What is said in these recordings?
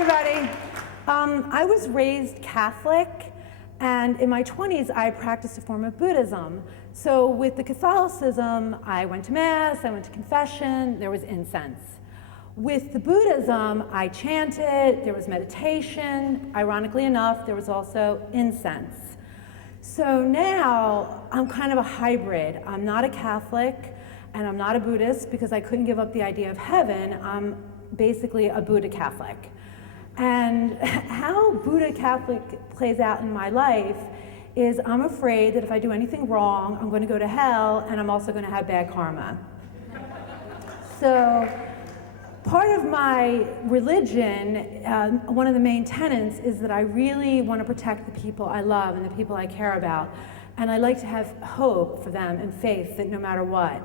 everybody. I was raised Catholic, and in my 20s, I practiced a form of Buddhism. So with the Catholicism, I went to Mass, I went to confession, there was incense. With the Buddhism, I chanted, there was meditation. Ironically enough, there was also incense. So now, I'm kind of a hybrid. I'm not a Catholic, and I'm not a Buddhist because I couldn't give up the idea of heaven. I'm basically a Buddhacatholic. And how Buddhacatholic plays out in my life is I'm afraid that if I do anything wrong, I'm going to go to hell, and I'm also going to have bad karma. So part of my religion, one of the main tenets is that I really want to protect the people I love and the people I care about. And I like to have hope for them and faith that no matter what.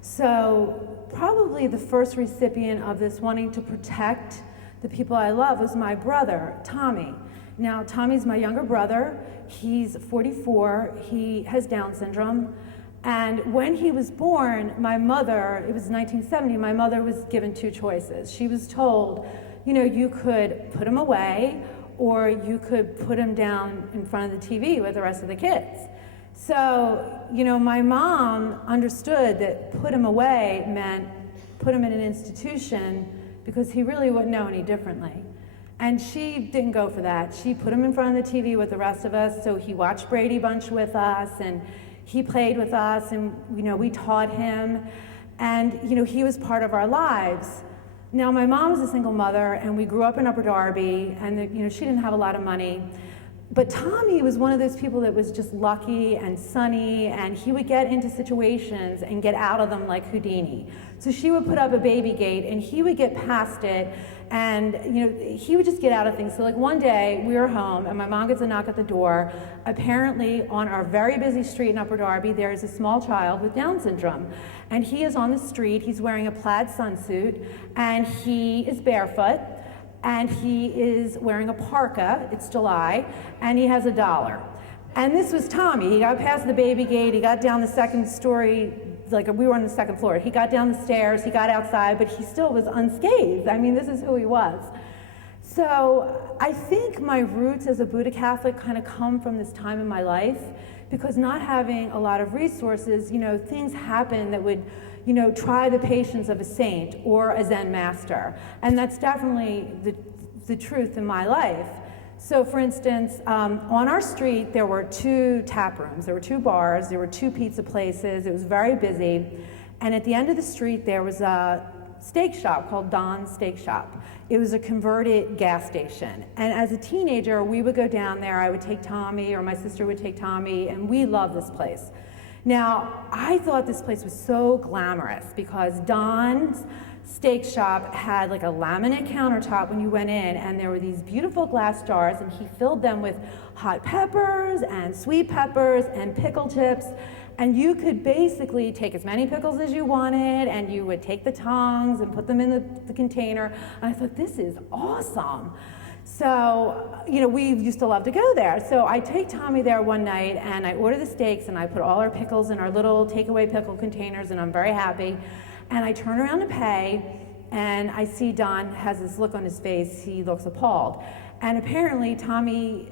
So probably the first recipient of this wanting to protect the people I love was my brother, Tommy. Now, Tommy's my younger brother. He's 44. He has Down syndrome. And when he was born, my mother, it was 1970, my mother was given two choices. She was told, you know, you could put him away, or you could put him down in front of the TV with the rest of the kids. So, you know, my mom understood that put him away meant put him in an institution because he really wouldn't know any differently. And she didn't go for that. She put him in front of the TV with the rest of us, so he watched Brady Bunch with us, and he played with us, and you know, we taught him, and you know, he was part of our lives. Now, my mom was a single mother, and we grew up in Upper Darby, and you know, she didn't have a lot of money. But Tommy was one of those people that was just lucky and sunny, and he would get into situations and get out of them like Houdini. So she would put up a baby gate, and he would get past it, and you know, he would just get out of things. So like one day, we were home, and my mom gets a knock at the door. Apparently, on our very busy street in Upper Darby, there is a small child with Down syndrome. And he is on the street, he's wearing a plaid sunsuit, and he is barefoot, and he is wearing a parka, it's July, and he has $1. And this was Tommy. He got past the baby gate, he got down the second story, like we were on the second floor. He got down the stairs, he got outside, but he still was unscathed. I mean, this is who he was. So I think my roots as a Buddha Catholic kind of come from this time in my life, because not having a lot of resources, you know, things happen that would, you know, try the patience of a saint or a Zen master. And that's definitely the truth in my life. So for instance, on our street, there were 2 tap rooms, there were 2 bars, there were 2 pizza places, it was very busy. And at the end of the street, there was a steak shop called Don's Steak Shop. It was a converted gas station. And as a teenager, we would go down there, I would take Tommy, or my sister would take Tommy, and we loved this place. Now, I thought this place was so glamorous because Don's Steak Shop had like a laminate countertop when you went in, and there were these beautiful glass jars, and he filled them with hot peppers and sweet peppers and pickle chips, and you could basically take as many pickles as you wanted, and you would take the tongs and put them in the container, and I thought, this is awesome. So, you know, we used to love to go there. So I take Tommy there one night, and I order the steaks, and I put all our pickles in our little takeaway pickle containers, and I'm very happy. And I turn around to pay, and I see Don has this look on his face. He looks appalled. And apparently, Tommy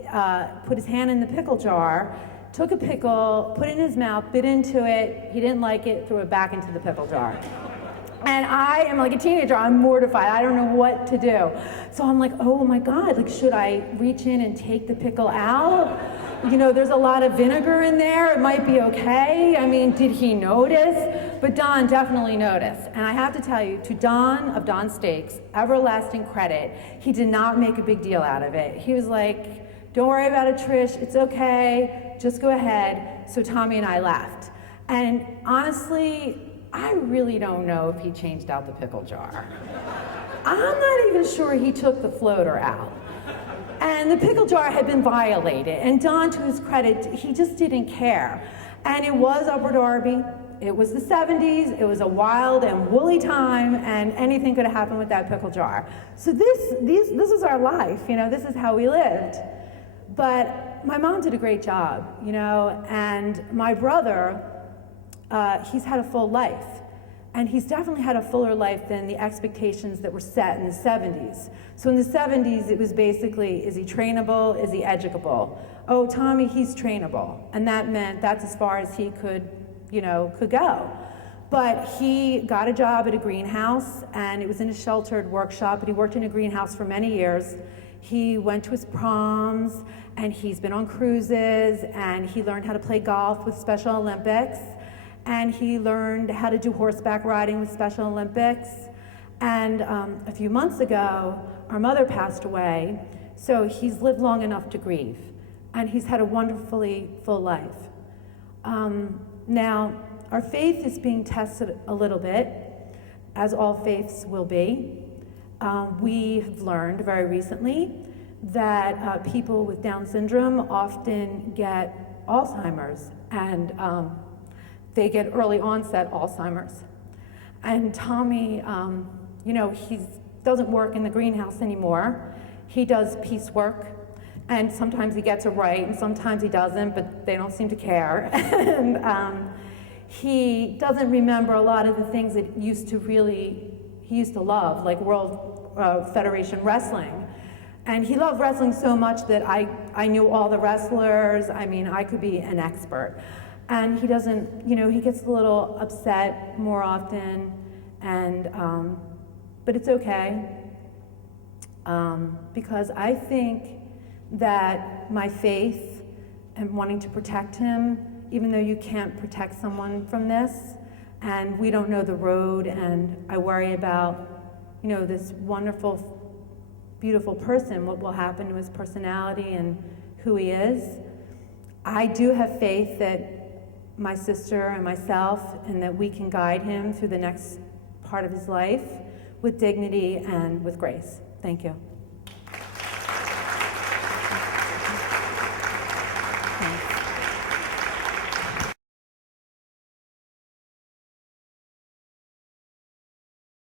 put his hand in the pickle jar, took a pickle, put it in his mouth, bit into it. He didn't like it, threw it back into the pickle jar. And I am like a teenager, I'm mortified, I don't know what to do. So I'm like, oh my God, like, should I reach in and take the pickle out? You know, there's a lot of vinegar in there, it might be okay. I mean, did he notice? But Don definitely noticed. And I have to tell you, to Don of Don Steaks, everlasting credit, he did not make a big deal out of it. He was like, don't worry about it, Trish, it's okay, just go ahead. So Tommy and I left. And honestly, I really don't know if he changed out the pickle jar. I'm not even sure he took the floater out. And the pickle jar had been violated, and Don, to his credit, he just didn't care. And it was Upper Darby, it was the 70s, it was a wild and woolly time, and anything could have happened with that pickle jar. So this is our life, you know, this is how we lived. But my mom did a great job, you know, and my brother, he's had a full life. And he's definitely had a fuller life than the expectations that were set in the 70s. So in the 70s, it was basically, is he trainable, is he educable? Oh, Tommy, he's trainable. And that meant that's as far as he could go. But he got a job at a greenhouse, and it was in a sheltered workshop, but he worked in a greenhouse for many years. He went to his proms, and he's been on cruises, and he learned how to play golf with Special Olympics, and he learned how to do horseback riding with Special Olympics. And a few months ago, our mother passed away, so he's lived long enough to grieve, and he's had a wonderfully full life. Now, our faith is being tested a little bit, as all faiths will be. We've learned very recently that people with Down syndrome often get Alzheimer's, and they get early onset Alzheimer's. And Tommy, he doesn't work in the greenhouse anymore. He does piecework, and sometimes he gets it right, and sometimes he doesn't, but they don't seem to care. And he doesn't remember a lot of the things that he used to love, like World Federation Wrestling. And he loved wrestling so much that I knew all the wrestlers. I mean, I could be an expert. And he doesn't, he gets a little upset more often, and but it's okay, because I think that my faith and wanting to protect him, even though you can't protect someone from this, and we don't know the road, and I worry about, this wonderful, beautiful person, what will happen to his personality and who he is. I do have faith that my sister and myself, and that we can guide him through the next part of his life with dignity and with grace. Thank you.